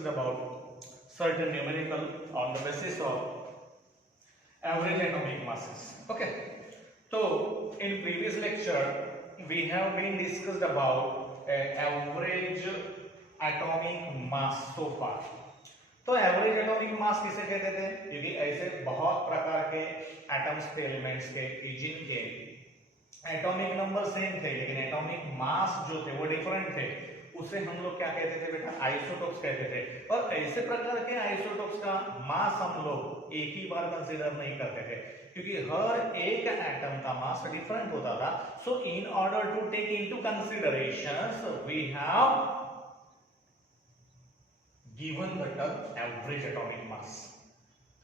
discussed about certain numerical on the basis of average atomic masses. Okay, so in previous lecture we have been discussed about average atomic mass so far. तो average atomic मास किसे कहते थे? क्योंकि ऐसे बहुत प्रकार के atoms थे, एलिमेंट्स के, जिनके एटॉमिक नंबर सेम थे लेकिन एटॉमिक मास जो थे वो डिफरेंट थे, उसे हम लोग क्या कहते थे बेटा? आइसोटोप्स कहते थे। और ऐसे प्रकार के आइसोटोप्स का मास हम लोग एक ही बार कंसीडर नहीं करते थे क्योंकि हर एक एटम का मास डिफरेंट होता था। So in order to take into considerations we have given the term average atomic mass.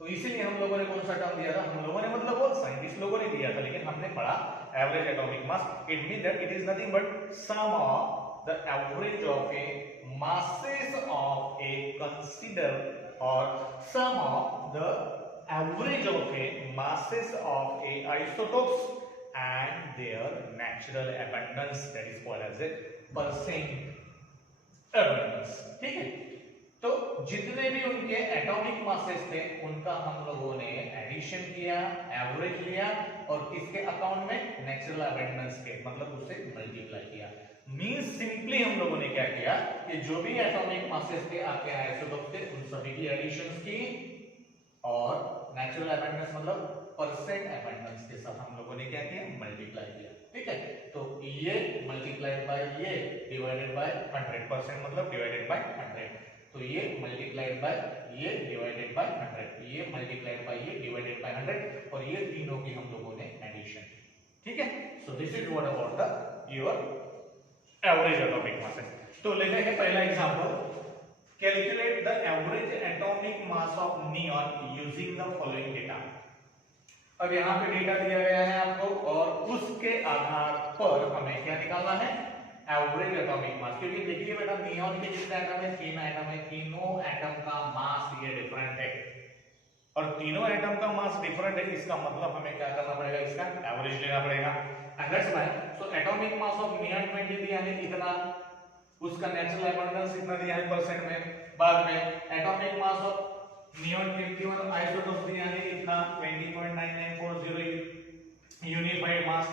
तो इसीलिए हम लोगों ने कौन सा टर्म दिया था? हम लोगों ने मतलब वो साइंटिस्ट लोगों ने दिया था, लेकिन हमने पढ़ा average atomic mass. It means that it is nothing but sum of the average of a masses of a consider or sum of the average of a masses of a isotopes and their natural abundance, that is called as a percent abundance। ठीक है, तो जितने भी उनके atomic masses थे उनका हम लोगों ने एडिशन किया, एवरेज लिया और किसके अकाउंट में? नेचुरल अबंडेंस के, मतलब उससे मल्टीप्लाई किया। मींस सिंपली हम लोगों ने क्या किया कि जो भी एटॉमिक मासेस थे आपके आइसोटोप थे उन सभी की एडिशंस की और नेचुरल अबंडेंस मतलब परसेंट अबंडेंस के साथ हम लोगों ने क्या किया? मल्टीप्लाई किया। ठीक है, तो ये मल्टीप्लाइड बाय ये डिवाइडेड बाय 100% मतलब डिवाइडेड बाय 100। तो ये मल्टीप्लाइड बाय ये डिवाइडेड बाय 100, ये मल्टीप्लाइड बाय ये डिवाइडेड बाय 100 और ये तीनों की हम लोगों ने एडिशन। ठीक है, so this is what about the your average atomic masses. तो लेते हैं पहला example, calculate the average atomic mass of neon using the following data. अब यहाँ पे डेटा दिया गया है आपको और उसके आधार पर हमें क्या निकालना है? एवरेज एटॉमिक मास। क्योंकि देखिए बेटा नियॉन के जितने एटम है, 3 एटम है, तीनों एटम का मास ये डिफरेंट है और तीनों एटम का मास डिफरेंट है, इसका मतलब हमें क्या करना पड़ेगा? इसका एवरेज लेना पड़ेगा। And that's why so atomic mass of neon 20 दिया है इतना, उसका नेचुरल अबंडेंस इतना दिया है परसेंट में। बाद में atomic mass of neon 21 isotope दिया है इतना 20.9940 यूनिफाइड मास,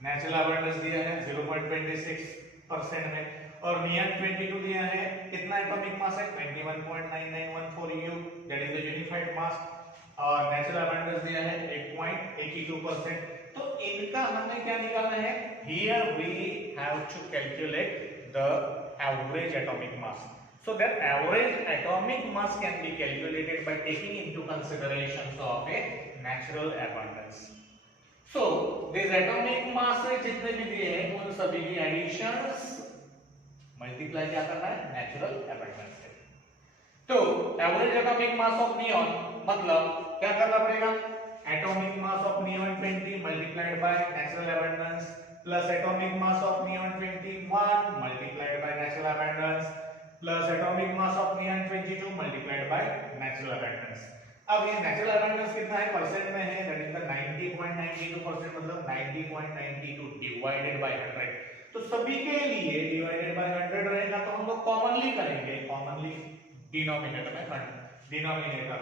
नेचुरल अबंडेंस दिया है 0.26% में। और नियॉन 22 दिया है कितना एटॉमिक मास है? 21.9914 u, that is the unified mass और नेचुरल अबंडेंस दिया है 8.82%। तो इनका हमें क्या निकालना है? Here we have to calculate the average atomic mass. So that average atomic mass can be calculated by taking into considerations of a natural abundance. So these atomic mass जितने भी दिए हैं उन सभी की additions multiply क्या करना है? natural abundance से। तो average atomic mass of neon मतलब क्या करना पड़ेगा? atomic mass of neon 20 multiplied by natural abundance plus atomic mass of neon 21 multiplied by natural abundance plus atomic mass of neon 22 multiplied by natural abundance। अब ये natural abundance कितना है? Percent में है, that is the 90.92% मतलब 90.92 divided by 100। तो सभी के लिए divided by 100 रहेगा तो हम लोग कॉमनली करेंगे, कॉमनली डिनोमिनेटर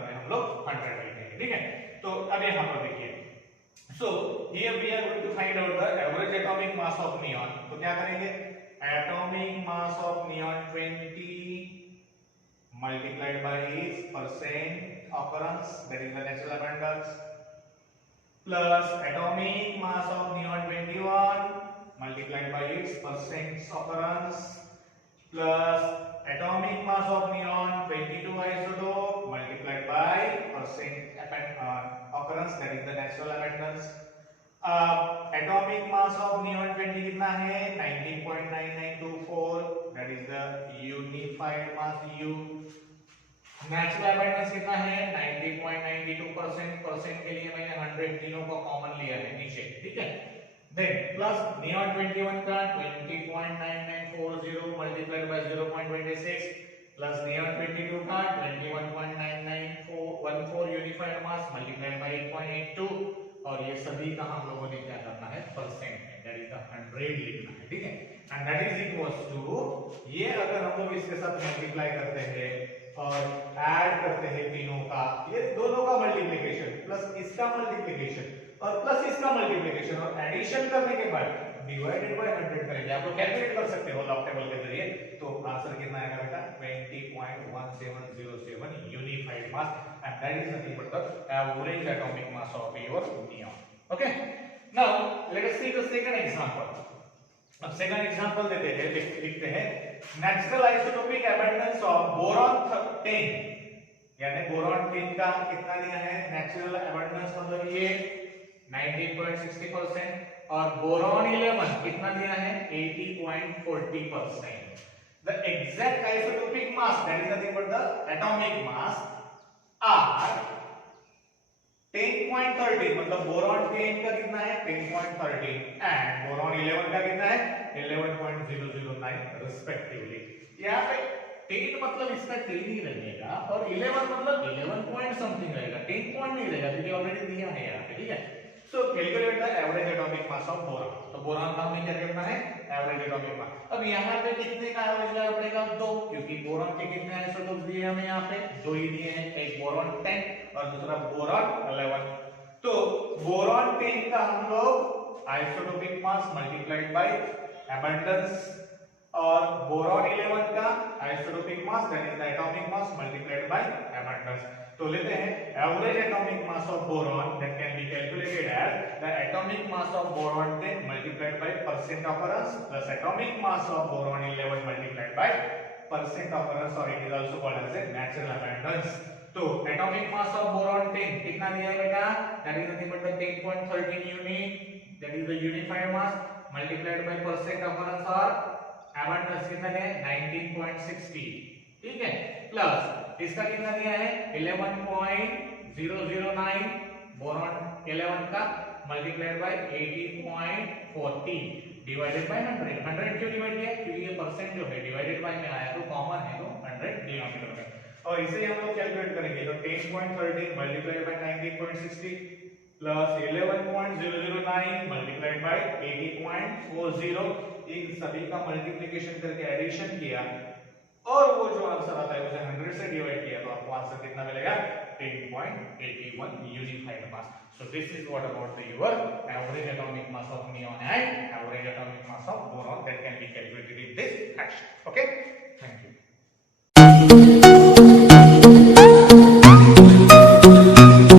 में हम लोग 100 रखेंगे। ठीक है, तो अब यहाँ पर देखिए, so here we are going to find out the average atomic mass of neon। तो क्या करेंगे? Atomic mass of neon 20 multiplied by its percent occurrence, that is the natural abundance, plus atomic mass of neon 21 multiplied by its percent occurrence, plus atomic mass of neon 22 isotope multiplied by percent occurrence, that is the natural abundance। Atomic mass of neon 20 कितना है? 90.9924, that is the unified mass you. Natural abundance कितना है? 90.92%, percent के लिए मैंने 100 तीनों को common लिया है नीचे। ठीक है, देन प्लस नियॉन 21 का 20.9940 मल्टीप्लाइड बाय 0.26 प्लस नियॉन 22 का 21.9914 यूनिफाइड मास मल्टीप्लाइड बाय 8.82 और ये सभी का हम लोगों ने क्या करना है? परसेंट में, दैट इज द 100 लिखना है। ठीक है, and that is equals to, ये अगर हम लोग इसके साथ मल्टीप्लाई करते हैं और ऐड करते हैं तीनों का, ये दोनों का मल्टीप्लिकेशन प्लस इसका मल्टीप्लिकेशन और प्लस इसका मल्टीप्लिकेशन और एडिशन करने के बाद डिवाइडेड बाय 100 करेंगे। आप लोग कैलकुलेट कर सकते हो लॉग टेबल के जरिए। तो आंसर कितना आएगा बेटा 20.1707 unified mass, and that is nothing but the average atomic mass of your neon. Okay, now let us see the second example. अब सेकंड एग्जांपल देते हैं, लिखते हैं natural isotopic abundance of boron 10, यानी बोरॉन 10 का कितना दिया है नेचुरल अबंडेंस, मतलब ये 19.60% और बोरॉन 11 कितना दिया है 80.40%। The exact isotopic mass that is nothing but the atomic mass are 10.13, मतलब बोरॉन 10 का कितना है 10.13 एंड बोरॉन 11 का कितना है 11.009 रिस्पेक्टिवली। यहाँ पे 10 मतलब इसका 10 ही रहेगा और 11 मतलब 11 पॉइंट समथिंग रहेगा, 10 पॉइंट नहीं रहेगा क्योंकि ऑलरेडी दिया है यहाँ पे, ठीक है। सो calculate the average atomic mass of boron. तो बोरॉन का हमें क्या करना है एवरेज एटॉमिक मास। अब यहाँ पे कितने का एवरेज लेना पड़ेगा 2, क्योंकि बोरॉन के कितने आइसोटोप्स दिए हमें यहाँ पे 2 ही दिए हैं, एक बोरॉन 10 और दूसरा बोरॉन 11। तो बोरॉन 10 का हम लोग isotopic mass multiplied by abundance और बोरॉन 11 का isotopic mass that is the atomic mass multiplied by abundance. तो लेते हैं average atomic mass of boron that can be calculated as the atomic mass of boron 10 multiplied by percent occurrence plus atomic mass of boron 11 multiplied by percent occurrence, और it is also called as a natural abundance. तो atomic mass of boron 10 कितना दिया है बेटा, that is nothing but the 10.13 unit, that is the unified mass multiplied by percent occurrence और abundance कितना है 19.60, ठीक है, प्लस इसका कितना दिया है 11.009 बोरॉन 11 का मल्टीप्लाइड बाय 80.40 डिवाइडेड बाय 100। 100 क्यों डिवाइड किया, क्योंकि ये परसेंट जो है डिवाइडेड बाय में आया तो कॉमन है, तो 100 डिनोमिनेटर में। और इसे हम लोग कैलकुलेट करेंगे तो 10.13 multiplied by 19.60 plus 11.009 multiplied by 80.40, इन सभी का मल्टीप्लिकेशन करके एडिशन किया और वो जो आंसर आता है उसे 100 से डिवाइड किया तो आपको आंसर कितना मिलेगा 10.81 unified mass. So this is what about the your average atomic mass of neon and average atomic mass of boron that can be calculated in this fashion. Okay, thank you.